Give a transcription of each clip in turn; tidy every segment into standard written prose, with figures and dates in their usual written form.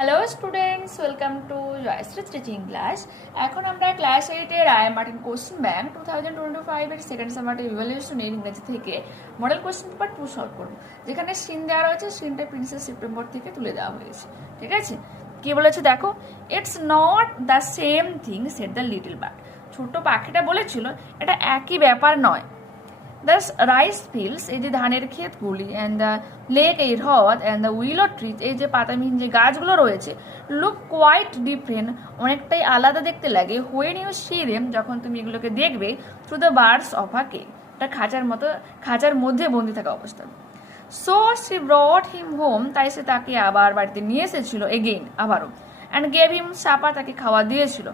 Hello students, welcome to Jayashree teaching class. এখন আমরা class 8 এর আই মার্টিন কোশ্চেন ব্যাংক 2025 এর সেকেন্ড সামার ইভ্যালুয়েশনের ইংরেজি থেকে মডেল কোশ্চেন পেপার 2 সলভ করব। যেখানে সিন দেওয়া রয়েছে, সিনটা প্রিন্সেস সেপ্টেম্বর থেকে তুলে দেওয়া হয়েছে। ঠিক আছে, কি বলেছে দেখো, it's not the same thing said the little bird. ছোট্ট পাখিটা বলেছিল এটা একই ব্যাপার নয়। দ্য রাইস ফিল্ডস, এই যে ধানের ক্ষেতগুলি, অ্যান্ড দ্য লেক, এই হ্রদ, অ্যান্ড দ্য উইলো ট্রিজ, এই যে পাতাবিহীন যে গাছগুলো রয়েছে, লুক কোয়াইট ডিফারেন্ট, অনেকটাই আলাদা দেখতে লাগে। হোয়েন ইউ সি দেম, যখন তুমি এগুলোকে দেখবে, through the birds of a cake, এটা খাঁচার মধ্যে বন্দি থাকা অবস্থা। সো শি ব্রট হিম হোম, তাই সে তাকে আবার বাড়িতে নিয়ে এসেছিল, এগেইন আবারও, অ্যান্ড গেভ হিম সাপা, তাকে খাওয়া দিয়েছিল।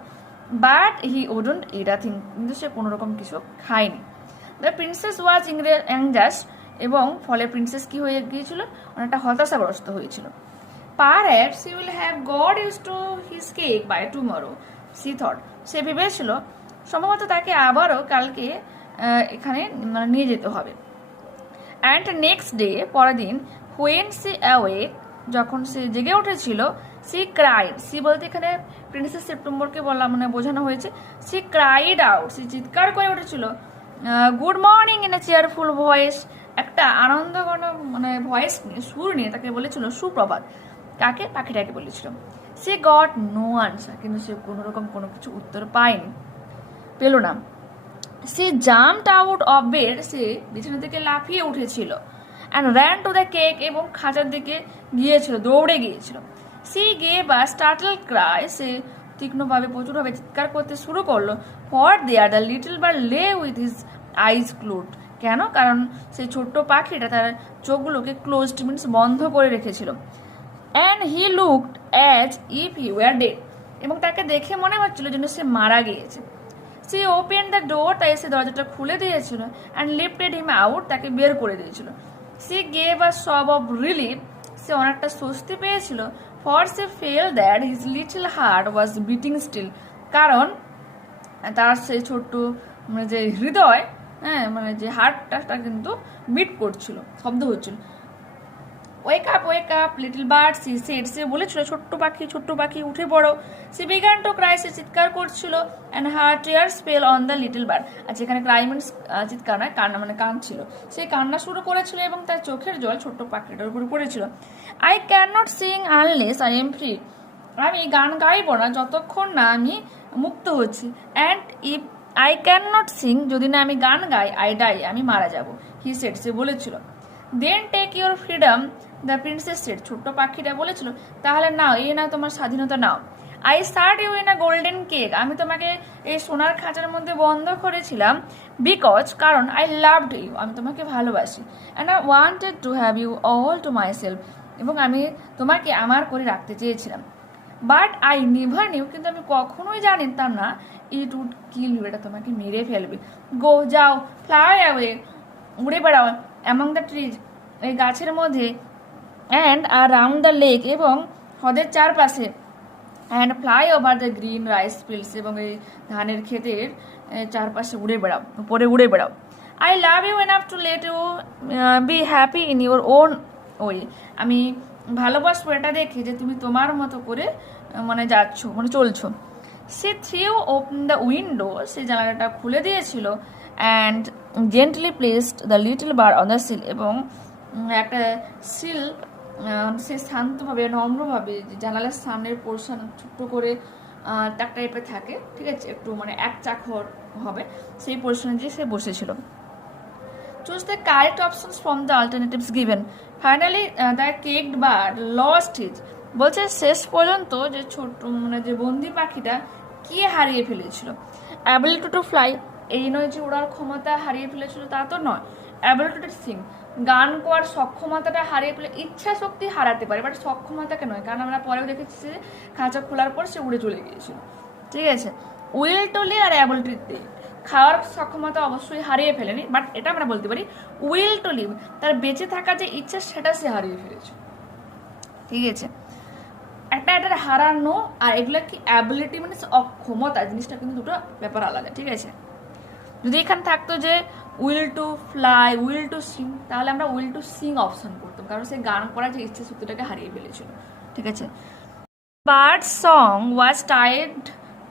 But he wouldn't it a thing, কিন্তু সে কোনো রকম কিছু খায়নি। দ্য প্রিন্সেস ওয়াজ অ্যাংজাস, এবং ফলে প্রিন্সেস কি হয়ে গিয়েছিল, অনেকটা হতাশাগ্রস্ত হয়েছিল। Perhaps he will have got use to his cage by tomorrow, she thought, সে ভেবেছিল সম্ভবত তাকে আবারও কালকে এখানে নিয়ে যেতে হবে। অ্যান্ড নেক্সট ডে, পরের দিন, হোয়েন সি অ্যাওয়েক, যখন সে জেগে উঠেছিল, সি ক্রাইড, সি বলতে এখানে প্রিন্সেস সেপ্টেম্বরকে বোঝানো হয়েছে। সি ক্রাইড আউট, সে চিৎকার করে উঠেছিল good morning in a cheerful voice, একটা আনন্দঘন ভয়েস নিয়ে, সুর নিয়ে তাকে বলেছিল সুপ্রভাত। কাকে? পাখিটাকে বলেছিল। সে গট নো আনসার, কিন্তু সে কোনোরকম কোনো কিছু উত্তর পেল না। সে জাম্পড আউট অফ বেড, সে বিছানা থেকে লাফিয়ে উঠেছিল। And ran to the cake, এবং খাঁচার দিকে গিয়েছিল, দৌড়ে গিয়েছিল। সি গেভ আ স্টার্টল ক্রাই, সে তীক্ষ্ণভাবে প্রচুরভাবে চিৎকার করতে শুরু করলো। For their the little bird লে উইথ হিজ আইজ ক্লোজড, কেন? কারণ সেই ছোট্ট পাখিটা তার চোখগুলোকে ক্লোজড মিনস বন্ধ করে রেখেছিল। And he looked as if he war dead, এবং তাকে দেখে মনে হচ্ছিল যেন সে মারা গিয়েছে। সি ওপেন দ্য ডোর, তাই সে দরজাটা খুলে দিয়েছিল। অ্যান্ড লিফটেড হিম আউট, তাকে বের করে দিয়েছিল। সি গেভ আ সব অফ রিলিফ, সে অনেকটা স্বস্তি পেয়েছিল। For she felt that his little heart was beating still, কারণ তার সেই ছোট্ট যে হৃদয়, যে হার্টটা কিন্তু বিট করছিল, শব্দ হচ্ছিল। Wake up little bird, she said, সে বলেছিল ছোট্ট পাখি উঠে পড়ো। সি বিগান টু ক্রাই, সে চিৎকার করছিল। And her tears fell on the little bird, আর যেখানে ক্রাই মিনস চিৎকার নয়, কান্না কাঁদছিল, সে কান্না শুরু করেছিল এবং তার চোখের জল ছোট্ট পাখিটার উপরে পড়েছিল। I can not sing unless I am free, আমি গান গাইব না যতক্ষণ না আমি মুক্ত হচ্ছি। And if I can not sing, যদি না আমি গান গাই, আই ডাই, আমি মারা যাব, হি সেড, সে বলেছিল। Then take your freedom, the princess said, ছোট্ট পাখিটা বলেছিল তাহলে নাও, নাও তোমার স্বাধীনতা নাও। I shut you in a golden cage, আমি তোমাকে এই সোনার খাঁচার মধ্যে বন্ধ করেছিলাম। বিকজ, কারণ আই লাভড ইউ, আমি তোমাকে ভালোবাসি। And I wanted to have you all to myself, এবং আমি তোমাকে আমার করে রাখতে চেয়েছিলাম। বাট আই নেভার নিউ, কিন্তু আমি কখনোই জানতাম না, ইট উড কিল ইউ, এটা তোমাকে মেরে ফেলবে। গো, যাও, ফ্লাই অ্যাওয়ে, উড়ে বেড়াও, অ্যামং দ্য ট্রিজ, এই গাছের মধ্যে, অ্যান্ড অ্যারাউন্ড দ্য লেক, এবং হ্রদের চারপাশে, and fly over the green rice fields, এবং এই ধানের ক্ষেতের চারপাশে উপরে উড়ে বেড়াও। I love you enough to let you be happy in your own way, আমি ভালোবাসবো এটা দেখে যে তুমি তোমার মতো করে যাচ্ছ, চলছো। সে থ্রিউ ওপেন দ্য উইন্ডো, সে জানালাটা খুলে দিয়েছিল। And gently placed the little bird on the seal, এবং একটা সিল, সে শান্তভাবে নম্রভাবে জানালার সামনের পোর্শন ছোট্ট করে তাক টাইপের থাকে, ঠিক আছে, একটু এক চাকর হবে, সেই পোর্শনে যে সে বসেছিল। Choose the correct options from the alternatives given. Finally the caged bird lost his, বলছে শেষ পর্যন্ত যে ছোট্ট যে বন্দি পাখিটা কি হারিয়ে ফেলেছিল। অ্যাবিলিটি টু ফ্লাই, এই নয় যে ওড়ার ক্ষমতা হারিয়ে ফেলেছিল, তা তো নয়। অ্যাবিলিটি টু সিং, গান করার সক্ষমতাটা হারিয়ে ফেলে, ইচ্ছা শক্তি হারাতে পারে, বাট সক্ষমতাকে নয়, কারণ আমরা পরেও দেখেছি যে খাঁচা খোলার পর সে উড়ে চলে গিয়েছিল, ঠিক আছে। উইল টু লিভ আর অ্যাবিলিটি, খাওয়ার সক্ষমতা অবশ্যই হারিয়ে ফেলেনি, বাট এটা আমরা বলতে পারি উইল টু লিভ, তার বেঁচে থাকার যে ইচ্ছা সেটা সে হারিয়ে ফেলেছে, ঠিক আছে। একটা হারানো, আর এগুলো কি অ্যাবিলিটি অক্ষমতা, জিনিসটা কিন্তু দুটো ব্যাপার আলাদা, ঠিক আছে। যদি এখানে থাকতো যে will to fly, will two Singh, তাহলে আমরা উইল টু সিং অপশন করতাম, কারণ সে গান করার যে ইচ্ছা শক্তিটাকে হারিয়ে ফেলেছিল, ঠিক আছে। Bird song was tied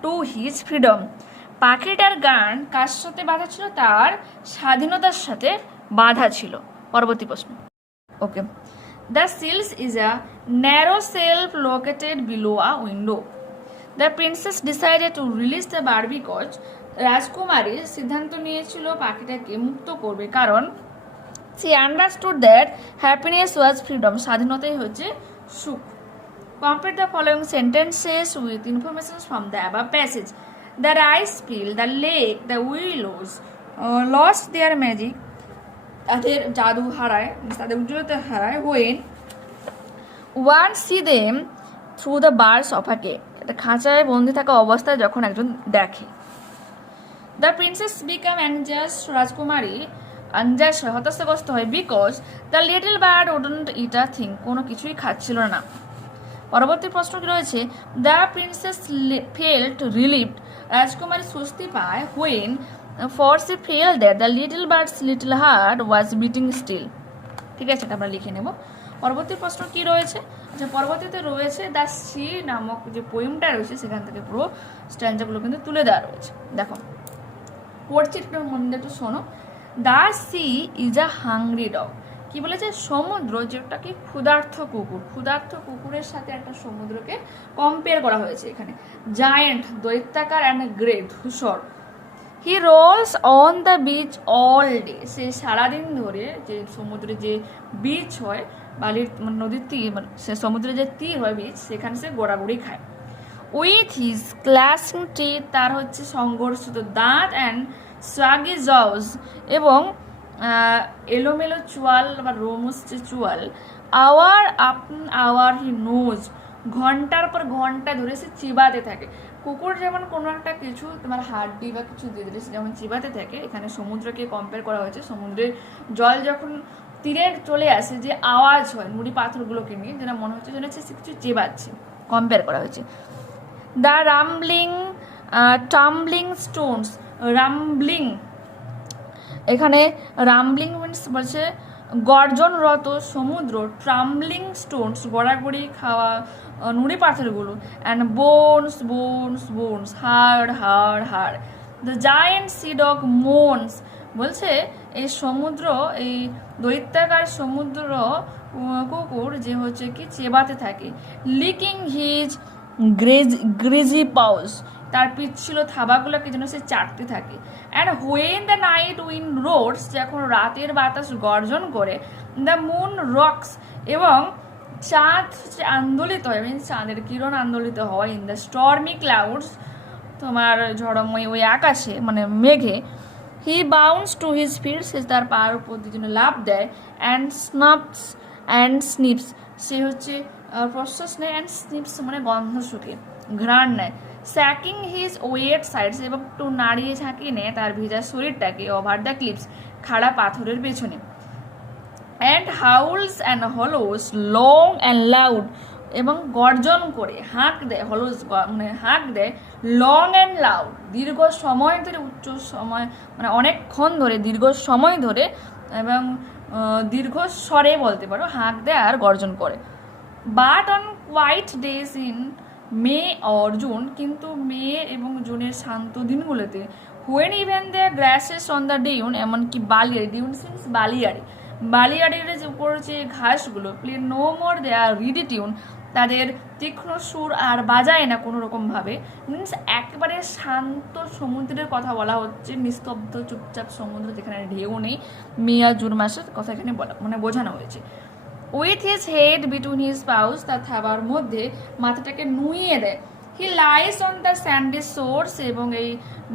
to his freedom. পাখিটার গান কার সাথে বাঁধা ছিল? তার স্বাধীনতার সাথে বাঁধা ছিল। পরবর্তী প্রশ্ন। Okay, the sills is a narrow shelf located below a window. The princess decided to release the bird because, রাজকুমারী সিদ্ধান্ত নিয়েছিল পাখিটাকে মুক্ত করবে কারণ she understood that happiness was freedom, স্বাধীনতাই হচ্ছে সুখ। Complete the following sentences with information from the above passage. The rice field, the lake, the willows lost their magic, তাদের জাদু হারায়, তাদের উজ্জ্বলতা হারায় when one see them through the bars of a cage, একটা খাঁচায় বন্দি থাকা অবস্থায় যখন একজন দেখে। The princess became anxious, রাজকুমারী আনজাস হয়, হতাশাগ্রস্ত হয়, because the little bird wouldn't it a thing, কোনো কিছুই খাচ্ছিল না। পরবর্তী প্রশ্নটি রয়েছে দ্য প্রিন্সেস ফেল্ট রিলিভড, রাজকুমারী স্বস্তি পায় when for she felt that the little bird's little heart was beating still. ঠিক আছে, এটা আমরা লিখে নেব। পরবর্তী প্রশ্ন কি রয়েছে? আচ্ছা, পরবর্তীতে রয়েছে দ্য সি নামক যে পোয়েমটা রয়েছে সেখান থেকে পুরো স্ট্যান্ডাগুলো কিন্তু তুলে দেওয়া রয়েছে। দেখো পড়ছি, একটু মন দিয়ে একটু শোনো। The sea is a hungry dog, কি বলেছে? সমুদ্র যেটা কি ক্ষুধার্থ কুকুর, ক্ষুধার্থ কুকুরের সাথে একটা সমুদ্রকে কম্পেয়ার করা হয়েছে এখানে। জায়েন্ট দৈত্যাকার অ্যান্ড গ্রে ধূসর। He rolls on the beach all day, সে সারাদিন ধরে যে সমুদ্রে যে বিচ হয়, বালির মানে নদীর তীর, মানে সে সমুদ্রে যে তীর হয় বিচ, সেখানে সে গোড়াগুড়ি খায়। উইথ হিজ ক্লাসিং টিথ, তার হচ্ছে সংঘর্ষিত দাঁত, অ্যান্ড স্বাগি জজ, এবং এলোমেলো চুয়াল বা রোমস যে চুয়াল। Hour upon hour he knows, ঘন্টার পর ঘন্টা ধরে সে চিবাতে থাকে। কুকুর যেমন কোনো একটা কিছু তোমার হাড্ডি বা কিছু দিয়ে দিলে সে যেমন চিবাতে থাকে, এখানে সমুদ্রকে কম্পেয়ার করা হয়েছে। সমুদ্রের জল যখন তীরে চলে আসে যে আওয়াজ হয় নুড়ি পাথরগুলোকে নিয়ে, যেটা মনে হচ্ছে যেন সে কিছু চেবাচ্ছে, কম্পেয়ার করা হয়েছে। দ্য রামব্লিং টাম্বলিং স্টোনস, রামব্লিং, এখানে রামব্লিং মিনস বলছে গর্জনরত সমুদ্র, ট্রাম্বলিং স্টোনস গড়াগড়ি খাওয়া নুড়ি পাথরগুলো, অ্যান্ড বোনস বোনস বোনস, হাড় হাড় হাড়। দ্য জায়েন্ট সি ডগ মোনস, বলছে এই সমুদ্র, এই দৈত্যাকার সমুদ্র কুকুর যে হচ্ছে কি চেবাতে থাকে। লিকিং হিজ গ্রেজি পাউস, তার পিচ্ছিল থাবাগুলোকে যেন সে চাটতে থাকে। And when the night wind roars, যখন রাতের বাতাস গর্জন করে। দ্য মুন রক্স, এবং চাঁদ আন্দোলিত হয়, মিনস চাঁদের কিরণ আন্দোলিত হয়। ইন দ্য স্টর্মি ক্লাউডস, তোমার ঝড়ময় ওই আকাশে মানে মেঘে। হি বাউন্স টু হিজ ফিট, সে তার পার উপর দিয়ে যেন লাভ দেয়। অ্যান্ড স্নাপস অ্যান্ড স্নিপস, সে হচ্ছে প্রশ্বাস নেয়। অ্যান্ড স্নিপস মানে গন্ধ শুকে, ঘ্রাণ নেয়। স্যাকিং হিজ ওয়েট সাইডস, এবং একটু নাড়িয়ে ঝাঁকিয়ে নেয় তার ভেজা শরীরটাকে। ওভার দ্য ক্লিপস, খাড়া পাথরের পেছনে। And Howl's and hollows long and loud, এবং গর্জন করে হাঁক দেয়। হলোস মানে হাঁক দেয়। লং অ্যান্ড লাউড, দীর্ঘ সময় ধরে, উচ্চ সময় মানে অনেকক্ষণ ধরে, দীর্ঘ সময় ধরে এবং দীর্ঘ স্বরে বলতে পারো, হাঁক দেয় আর গর্জন করে। But on quiet days in May or June, কিন্তু মে এবং জুনের শান্ত দিনগুলোতে। When even the grasses on the dune, এমনকি বালিয়াড়ি, ডিউন সিন্স বালিয়াড়ি, বালিয়াড়ির উপর যে ঘাসগুলো play no more their reedy tune, তাদের তীক্ষ্ণ সুর আর বাজায় না কোনো রকমভাবে। মিনস একেবারে শান্ত সমুদ্রের কথা বলা হচ্ছে, নিস্তব্ধ চুপচাপ সমুদ্র যেখানে ঢেউ নেই। মে আর জুন মাসের কথা এখানে বলা মানে বোঝানো হয়েছে। With his head between his paws, তার থাবার মধ্যে মাথাটাকে নুইয়ে দেয়। He lies on the sandy shores, এবং এই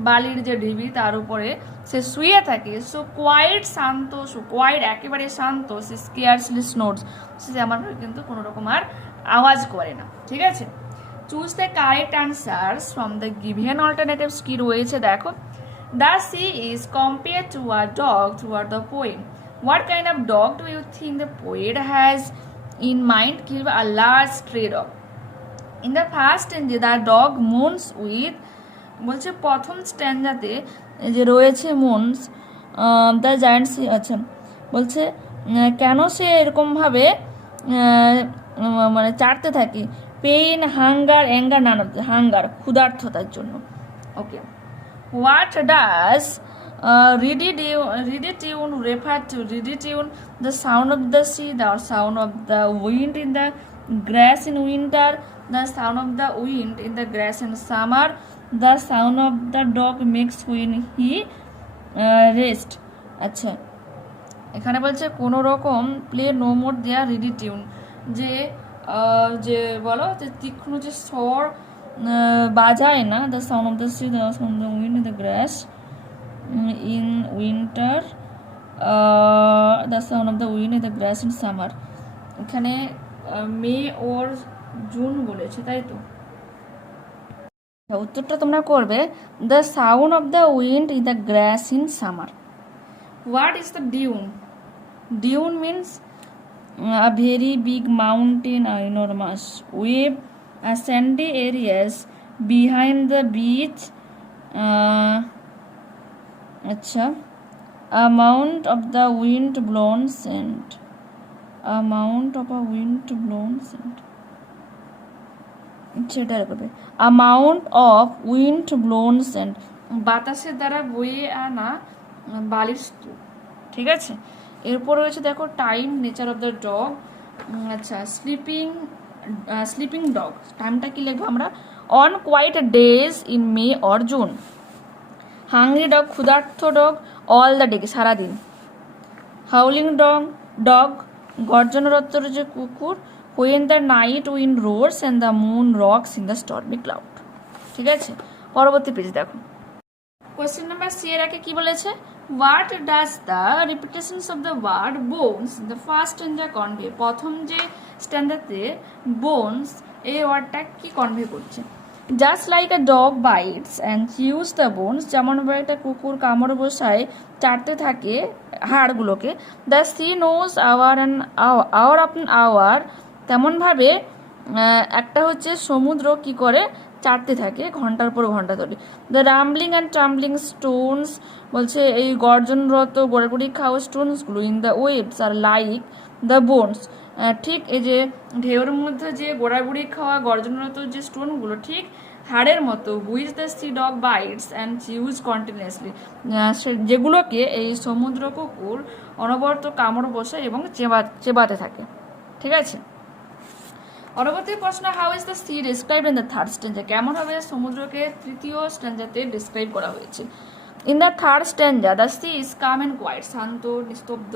বালির যে ঢিবি তার উপরে সে শুয়ে থাকে। সো কোয়াইট, শান্ত, সো কোয়াইট একেবারে শান্ত। সে স্কেয়ারসলি স্নোরস, সে আমার কিন্তু কোনো রকম আর আওয়াজ করে না। ঠিক আছে, choose the correct answers from the given alternatives. কি রয়েছে দেখো। The sea is compare to a dog through are the poem. What kind of dog do you think the poet has in mind? Give a large stray dog. In the first stanza, the dog moans with, বলছে প্রথম স্ট্যান্ডাতে যে রয়েছে মোনস the giant C. আচ্ছা, বলছে কেন সে এরকমভাবে মানে চাটতে থাকে। Pain, hunger, anger, none of the hunger, ক্ষুধার্থতার জন্য। Okay, what does repetition refer to? Repetition, the sound of the sea, the sound of the wind in the grass in winter, the sound of the wind in the grass in summer, the sound of the dog makes when he rest. আচ্ছা, এখানে বলছে কোনো রকম play no মোর দেয়ার রিডিটিউন, যে যে বলো যে তীক্ষ্ণ যে স্বর বাজায় না, the sound of the sea, the sound of the wind in the grass in winter, the sound of the wind in the grass in summer. এখানে মে ওর জুন বলেছে, তাই তো? উত্তরটা তোমরা করবে the sound of the wind in the grass in summer. What is the Dune? Dune means a very big mountain, enormous wave, sandy areas behind the beach, acha, amount of the wind blown sand, amount of a wind blown sand, সেটা করবে amount of wind blown sand, বাতাসের দ্বারা বয়ে আনা বালির স্তূপ। ঠিক আছে, এরপর রয়েছে দেখো time, nature of the dog. আচ্ছা, স্লিপিং ডগ, টাইমটা কি লিখবো আমরা? On quiet days in May or June. Hungry dog, ক্ষুধার্থ ডগ, অল দ্য ডে, সারাদিন। হাউলিং ডগ, গর্জনরত যে কুকুর, when the night wind roars and the moon rocks in the stormy cloud. ঠিক আছে, পরবর্তী পেজ দেখো। কোয়েশ্চেন নাম্বার সি এর আগে কি বলেছে? What does the repetitions of the word bones the first stanza convey? প্রথম যে স্ট্যান্ডাতে বোনস এই ওয়ার্ডটা কি কনভে করছে? Just like a dog bites and chews the bones, যেমনভাবে একটা কুকুর কামড় বসায় চাটতে থাকে হাড়গুলোকে। The sea gnaws hour and hour upon hour, তেমনভাবে একটা হচ্ছে সমুদ্র কি করে চাটতে থাকে ঘন্টার পর ঘন্টা ধরে। The rumbling and tumbling stones, বলছে এই গর্জনরত গোড়াগুড়ি খাওয়া স্টোনসগুলো in the waves are like the bones, ঠিক এই যে ঢেউর মধ্যে যে গোড়াগুড়ি খাওয়া গর্জনরত যে স্টোনগুলো ঠিক হাড়ের মতো। Which the sea dog bites and chews continuously, যেগুলোকে এই সমুদ্র কুকুর অনবরত কামড় বসে এবং চেবাতে থাকে। ঠিক আছে, পরবর্তী প্রশ্ন, how is the sea describe in the third stanza? কেমনভাবে সমুদ্রকে তৃতীয় স্ট্যান্জাতে ডিসক্রাইব করা হয়েছে? In the third stanza the sea is calm and quiet, শান্ত নিস্তব্ধ,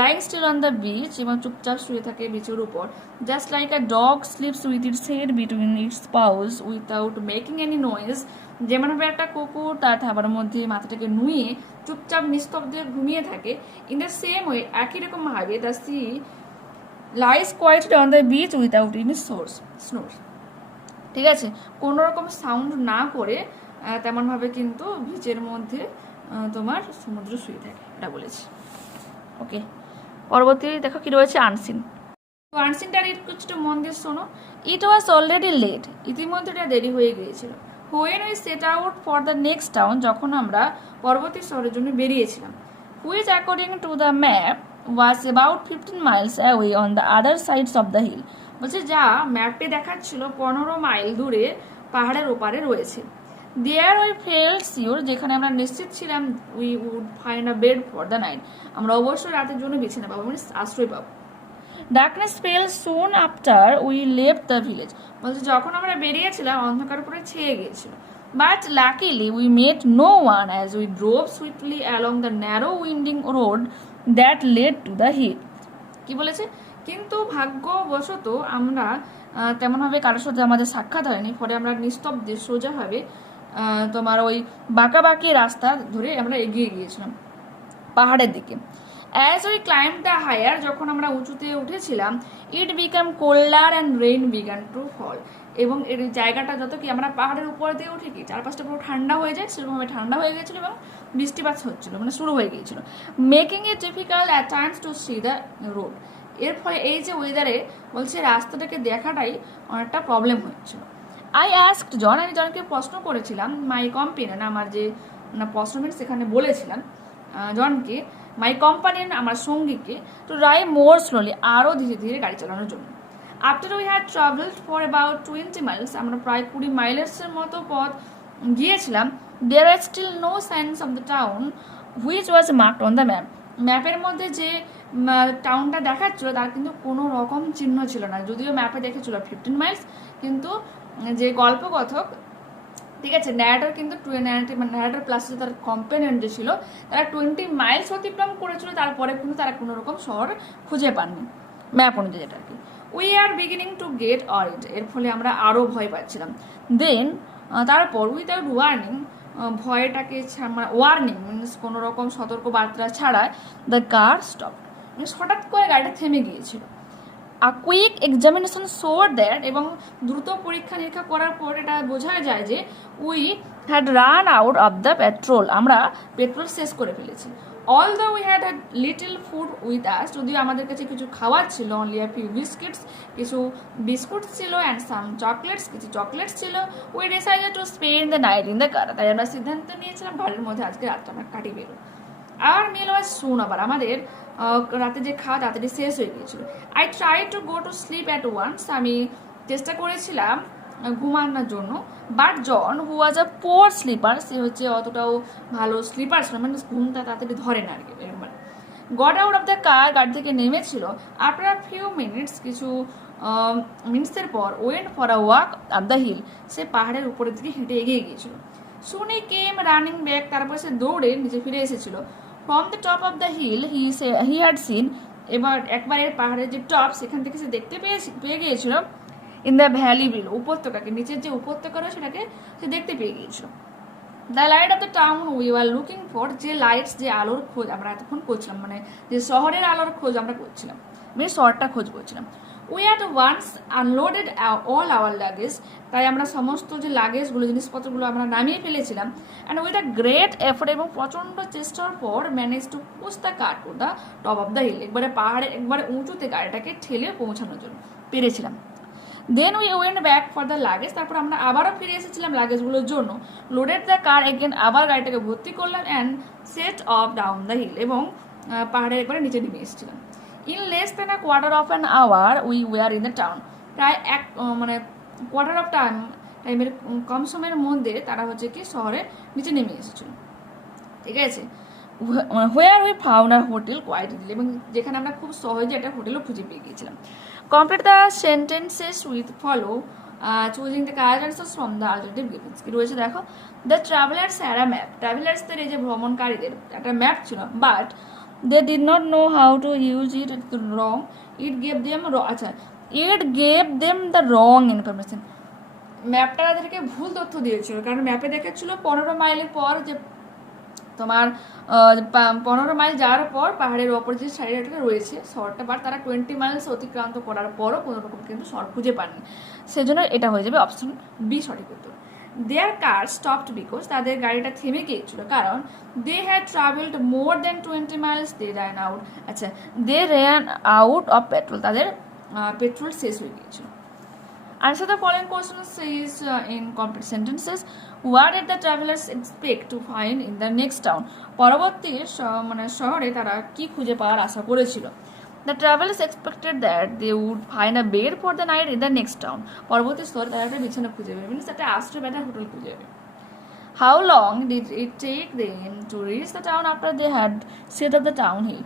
lying still on the beach, এবং চুপচাপ শুয়ে থাকে বিচের উপর। Just like a dog sleeps with its head between its paws without making any noise, যেমনভাবে একটা কুকুর তার থাবার মধ্যে মাথাটাকে নুয়ে চুপচাপ নিস্তব্ধে ঘুমিয়ে থাকে। ইন দ্য সেম ওয়ে, একই রকমভাবে the sea lies quieted on the beach without any snores. ঠিক আছে, কোনো রকম সাউন্ড না করে তেমনভাবে কিন্তু বিচের মধ্যে তোমার সমুদ্র শুয়ে থাকে, এটা বলেছি। ওকে, পরবর্তী দেখো কি রয়েছে, আনসিন। তো আনসিনটা একটু মন দিয়ে শোনো। ইট ওয়াজ অলরেডি লেট, ইতিমধ্যে এটা দেরি হয়ে গিয়েছিল। When we set out for the next town, যখন আমরা পরবর্তী শহরের জন্য বেরিয়েছিলাম। Which according to the map was about 15 miles away on the other sides of the hill, বলছে যা ম্যাপে দেখাচ্ছিল 15 মাইল দূরে পাহাড়ের ওপারে রয়েছে। দেয়ার উই ফেল্ট শিওর, যেখানে আমরা নিশ্চিত ছিলাম we would find a bed for the night, আমরা অবশ্যই রাতের জন্য বিছানা পাবো, মানে আশ্রয় পাবো। Darkness fell soon after we left the village, বলছে যখন আমরা বেরিয়েছিলাম অন্ধকার পুরো ছেয়ে গিয়েছিল। But luckily we met no one as we drove sweetly along the narrow winding road that led to the hill. কি বলেছে? কিন্তু ভাগ্যবশত আমরা তেমনভাবে কারোর সাথে আমাদের সাক্ষাৎ হয়নি, ফলে আমরা নিস্তব্ধে সোজাভাবে তোমার ওই বাঁকাবাঁকি রাস্তা ধরে আমরা এগিয়ে গিয়েছিলাম পাহাড়ের দিকে। As we climb the higher, যখন আমরা উঁচুতে উঠেছিলাম, it became colder and rain began to fall, এবং এর জায়গাটা যত কি আমরা পাহাড়ের উপর দিয়ে উঠে কি চারপাশটা পুরো ঠান্ডা হয়ে যায়, সেরকমভাবে ঠান্ডা হয়ে গেছিলো এবং বৃষ্টিপাত হচ্ছিলো, মানে শুরু হয়ে গিয়েছিল। Making it difficult at times to see the road, এর ফলে এই যে ওয়েদারে বলছে রাস্তাটাকে দেখাটাই অনেকটা প্রবলেম হচ্ছিল। আই অ্যাস্কড জন, আমি জনকে প্রশ্ন করেছিলাম, মাই কম্পেনিয়ন, আমার যে প্রশ্ন সেখানে বলেছিলাম জনকে, মাই কম্পানিয়ন আমার সঙ্গীকে, টু ড্রাইভ মোর স্লোলি, আরও ধীরে ধীরে গাড়ি চালানোর জন্য। After we had travelled for about 20 miles, আমরা প্রায় 20 মাইলের মতো পথ গিয়েছিলাম, there are still no signs of the town which was marked on the map. ম্যাপের মধ্যে যে টাউনটা দেখাচ্ছিল তার কিন্তু কোনো রকম চিহ্ন ছিল না, যদিও ম্যাপে দেখেছিল 15 miles, কিন্তু যে গল্পকথক, ঠিক আছে, ন্যারেটর কিন্তু ন্যারেটর প্লাস তার কম্পেনিয়ন যে ছিল তারা 20 miles অতিক্রম করেছিল, তারপরে কিন্তু তারা কোনো রকম শহর খুঁজে পাননি ম্যাপ অনুযায়ী, যেটা আর কি। We are beginning to get অরিড, এর ফলে আমরা আরও ভয় পাচ্ছিলাম। দেন তারপর উইদাউট ওয়ার্নিং, ভয়টাকে মানে ওয়ার্নিং মিনস কোনো রকম সতর্ক বার্তা ছাড়াই, দ্য কার স্টপ, মিনস হঠাৎ করে গাড়িটা থেমে গিয়েছিল। আ কুইক এক্সামিনেশন শোড দ্যাট, এবং দ্রুত পরীক্ষা নিরীক্ষা করার পর এটা বোঝা যায় যে we had run out of the petrol, আমরা পেট্রোল শেষ করে ফেলেছি। Although we had little food with us, যদিও আমাদের কাছে কিছু খাবার ছিল, অনলি আ ফিউ বিস্কিটস, কিছু বিস্কুট ছিল, অ্যান্ড সাম চকলেটস, কিছু চকলেটস ছিল। We decided to spend the night in the car, তাই আমরা সিদ্ধান্ত নিয়েছিলাম গাড়ির মধ্যে আজকে রাতটা আমরা কাটিয়ে বেরো। আর মিল ওয়াজ সুন, আবার আমাদের রাতে যে খাওয়া তাড়াতাড়ি শেষ হয়ে গিয়েছিল। I try to go to sleep at once, আমি চেষ্টা করেছিলাম ঘুমানোর জন্য, but John who was a poor sleeper, সে হচ্ছে অতটাও ভালো স্লিপার ছিল, মানে ঘুমটা তাড়াতাড়ি ধরে না আর কি এরকম। Got out of the car, গাড়ি থেকে নেমেছিল। আফটার ফিউ মিনিটস, কিছু মিনিটসের পর, went for a walk up the hill, সে পাহাড়ের উপরের দিকে হেঁটে এগিয়ে গিয়েছিল। সুনি কেম রানিং ব্যাক, তারপর সে দৌড়ে নিচে ফিরে এসেছিল। From the top of the hill he had seen, এবার একবারের পাহাড়ের যে টপ সেখান থেকে সে দেখতে পেয়ে গিয়েছিল ইন দ্য ভ্যালি বিল, উপত্যকাকে, নিচের যে উপত্যকা রয়েছে সেটাকে সে দেখতে পেয়ে গিয়েছিল। The light off the town we are looking for, যে লাইটস, যে আলোর খোঁজ আমরা এতক্ষণ করছিলাম, মানে যে শহরের আলোর খোঁজ আমরা করছিলাম, মানে শহরটা খোঁজ করছিলাম। We at once unloaded all our luggage, তাই আমরা সমস্ত যে লাগেজগুলো, জিনিসপত্রগুলো আমরা নামিয়ে ফেলেছিলাম। And with a great effort, এবং প্রচণ্ড চেষ্টার পর, manage to push the car to the top of the hill, একবারে পাহাড়ে একবারে উঁচুতে গাড়িটাকে ঠেলে পৌঁছানোর জন্য পেরেছিলাম। Then we went back for the luggage, তারপর আমরা আবারও ফিরে এসেছিলাম লাগেজগুলোর জন্য। লোডেড দ্য কার এগেন, আবার গাড়িটাকে ভর্তি করলাম। And set off down the hill, এবং পাহাড়ের একবারে নিচে নেমে এসেছিলাম। In less than a quarter of an hour we were in the town, প্রায় মানে কোয়ার্টার অফ টাইমের কম সময়ের মধ্যে তারা হচ্ছে কি শহরে নিচে নেমে এসেছিল, ঠিক আছে। Where we found a hotel quite easily, এবং যেখানে আমরা খুব সহজে একটা হোটেলও খুঁজে পেয়ে গিয়েছিলাম। Complete the sentences with follow choosing the correct answers from the alternative givens. কি রয়েছে দেখো, the travellers had a map, ট্রাভেলার্সদের এই যে ভ্রমণকারীদের একটা ম্যাপ ছিল, but they did not know how to use it wrong, it gave them আচ্ছা it gave them the wrong information, ম্যাপটা তাদেরকে ভুল তথ্য দিয়েছিল, কারণ ম্যাপে দেখেছিল 15 মাইলের পর যে তোমার 15 মাইল যাওয়ার পর পাহাড়ের অপোজিট সাইডে রয়েছে শহরটা, বাট তারা 20 মাইলস অতিক্রান্ত করার পরও কোনো রকম কিন্তু শহর খুঁজে পাননি, সেজন্য এটা হয়ে যাবে অপশন বি সঠিক উত্তর। দেয়ার কার স্টপড বিকজ, তাদের গাড়িটা থেমে গিয়েছিল কারণ they had travelled more than 20 miles, they ran out আচ্ছা they ran out of petrol, তাদের পেট্রোল শেষ হয়ে গিয়েছিল। Answer the following questions is in complete sentences. What did the travelers expect to find in the next town? পরবর্তী মানে শহরে তারা কি খুঁজে পাওয়ার আশা করেছিল? The travelers expected that they would find a bed for the night in the next town. পরবর্তী শহরে তারা একটা বিছানা খুঁজে পাবে, মিনস একটা আশ্রয় বা হোটেল খুঁজে পাবে। How long did it take them to reach the town after they had set up the downhill?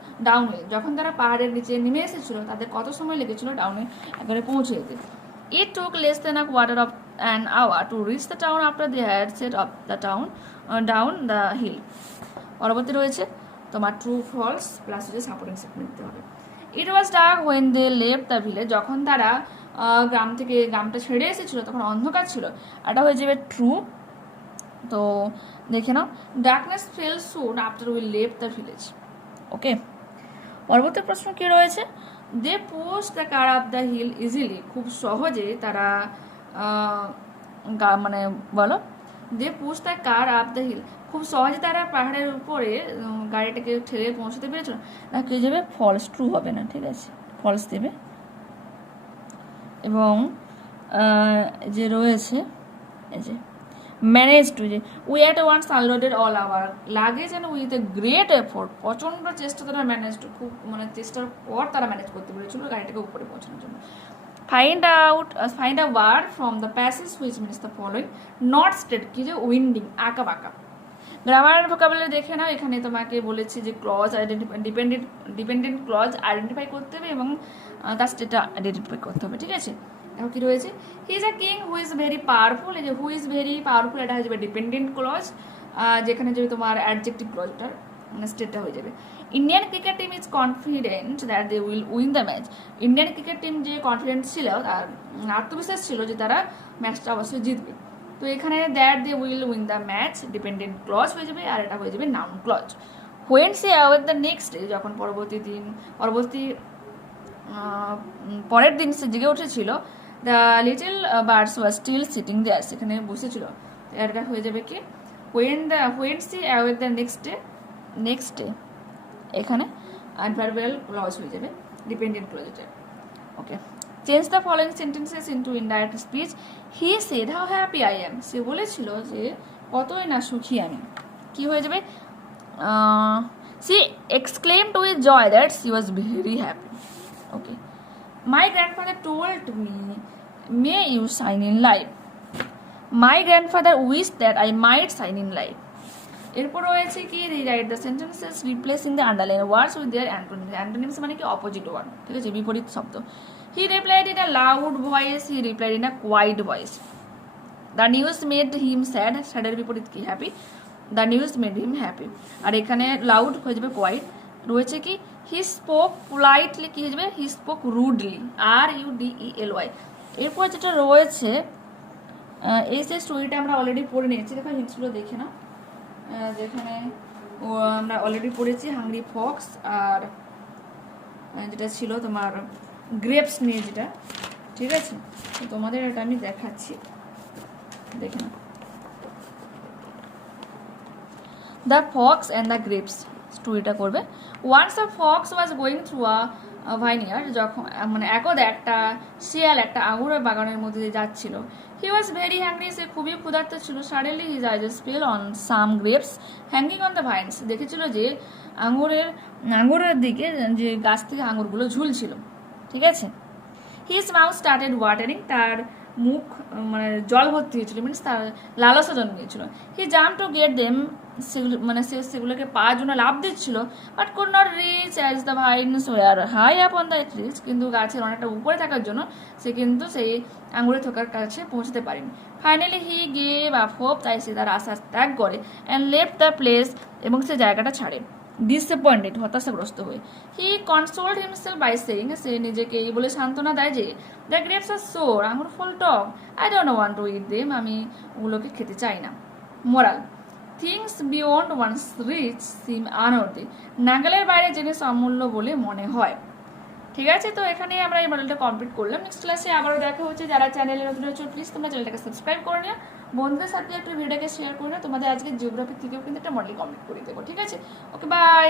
যখন তারা পাহাড়ের নিচে নেমে এসেছিল তাদের কত সময় লেগেছিল ডাউনে একবারে পৌঁছে যেতে? It took less than a quarter of an hour to reach the town after they had set up the town down the hill. পরবর্তী রয়েছে তোমার ট্রু ফলস প্লাস হচ্ছে সাপোর্টিং স্টেটমেন্ট দিতে হবে। It was dark when they left the village, যখন তারা গ্রামটা ছেড়ে এসেছিল তখন অন্ধকার ছিল, এটা হয়ে যাবে ট্রু। তো দেখে নাও, darkness fell soon after we left the village. Okay, পরবর্তী প্রশ্ন কি রয়েছে, they push the car up the hill easily, খুব সহজে তারা মানে বলো, they push the car up the hill, খুব সহজে তারা পাহাড়ের উপরে গাড়িটাকে ঠেলে পৌঁছতে পেরেছিল না, কে যাবে ফলস, ট্রু হবে না, ঠিক আছে, ফলস দেবে। এবং যে রয়েছে এই যে ম্যানেজ টু, যে we at once unloaded all our luggage and with a great effort, প্রচণ্ড চেষ্টা তারা ম্যানেজ টু, খুব মানে চেষ্টার পর তারা ম্যানেজ করতে পেরেছিল গাড়িটাকে উপরে পৌঁছানোর জন্য। find a word from the passage which means the following. Not straight কি যে উইন্ডিং, আঁকা বাঁকা। গ্রামার এন্ড ভোকাবুলারি দেখে নাও, এখানে তোমাকে বলেছি যে ক্লজ ডিপেন্ডেন্ট ক্লজ আইডেন্টিফাই করতে হবে এবং তার স্টেটটা আইডেন্টিফাই করতে হবে, ঠিক আছে। এখন কি রয়েছে, he is a king who is very powerful, এই যে হু ইজ ভেরি পাওয়ারফুল এটা হয়ে যাবে ডিপেন্ডেন্ট ক্লজ, যেখানে যদি তোমার অ্যাডজেক্টিভ ক্লজটার স্টেটটা হয়ে যাবে। Indian cricket team is confident that they will win the match. Indian cricket team যে কনফিডেন্ট ছিল, তার আত্মবিশ্বাস ছিল যে তারা ম্যাচটা অবশ্যই জিতবে। তো এখানে that they will win the match dependent clause হয়ে যাবে, আর এটা হয়ে যাবে noun clause. When she awake the next day, যখন পরের দিন সে জেগে উঠেছিল, the little birds was still sitting there, সেখানে বসেছিল, এটা হয়ে যাবে কি when she awake the next day এখানে অ্যাডভার্বিয়াল ক্লজ হয়ে যাবে ডিপেন্ডেন্ট ক্লজ এটা। Okay, change the following sentences into indirect speech. He said how happy I am, সে বলেছিল যে কতই না সুখী আমি, কি হয়ে যাবে, she exclaimed with joy that she was very happy. Okay, my grandfather told me may you shine in life, my grandfather wish that I might shine in life. এরপর রয়েছে কি, rewrite the sentences replacing the underline words with their antonyms. Antonyms মানে কি opposite word, ঠিক আছে, বিপরীত শব্দ। He replied in a loud voice, he replied in a quiet voice. The news made him sad, স্যাডের বিপরীত কি happy, the news made him happy. আর এখানে লাউড হয়ে যাবে কোয়াইট। রয়েছে কি, হি স্পোক পোলাইটলি, কি হয়ে যাবে, হি স্পোক রুডলি, RUDELY। এরপর যেটা রয়েছে, এই যে স্টোরিটা আমরা অলরেডি পড়ে নিয়েছি, দেখো হিন্টসগুলো দেখে না, যেখানে আমরা অলরেডি পড়েছি হাংরি ফক্স, আর যেটা ছিল তোমার গ্রেপস নিয়ে যেটা, ঠিক আছে। তো তোমাদের এটা আমি দেখাচ্ছি, দেখে না, the fox and the grapes স্টোরিটা করবে। Once a fox was going through a vineyard, যখন মানে একদা একটা শিয়াল একটা আঙুরের বাগানের মধ্যে দিয়ে যাচ্ছিল। হি ওয়াজ ভেরি হ্যাংরি, সে খুবই ক্ষুধার্ত ছিল। Suddenly his eyes fail on some grapes hanging on the vines, দেখেছিল যে আঙুরের দিকে যে গাছ থেকে আঙুরগুলো ঝুলছিল, ঠিক আছে। হিজ মাউথ স্টার্টেড ওয়াটারিং, তার মুখ মানে জল ভর্তি হয়েছিল, মিনস তার লালসা জন্মিয়েছিল। He jump to get them, মানে সে সেগুলোকে পাওয়ার জন্য লাভ দিচ্ছিল, but could not reach as the vines were high up on the trees, কিন্তু গাছের অনেকটা উপরে থাকার জন্য সে কিন্তু সেই আঙুরের থোকার কাছে পৌঁছতে পারেনি। Finally he gave up hope, তাই সে তার আশা ত্যাগ করে, অ্যান্ড লেফট দ্য প্লেস, এবং সে জায়গাটা ছাড়ে, ডিসঅ্যাপয়েন্টেড, হতাশাগ্রস্ত হয়ে। হি কনসোল্ড হিমসেলফ বাই সেইং, সে নিজেকে এই বলে সান্ত্বনা দেয় যে দ্য গ্রেপস আর সোর, আঙুর ফল টক, I don't want to eat them, আমি ওগুলোকে খেতে চাই না। Moral, things beyond one's reach seem unworthy, নাগালের বাইরে জিনিস অমূল্য বলে মনে হয়। ঠিক আছে, তো এখানে আমরা এই মডেলটা কমপ্লিট করলাম। নেক্সট ক্লাসে আবারও দেখা হচ্ছে। যারা চ্যানেলে নতুন হচ্ছে প্লিজ তোমরা চ্যানেলটাকে সাবস্ক্রাইব করে নিও, বন্ধুদের সাথে একটু ভিডিওটাকে শেয়ার করে নিও। তোমাদের আজকে জিওগ্রাফি থেকেও কিন্তু একটা মডেল কমপ্লিট করে দেবো, ঠিক আছে। ওকে, বাই।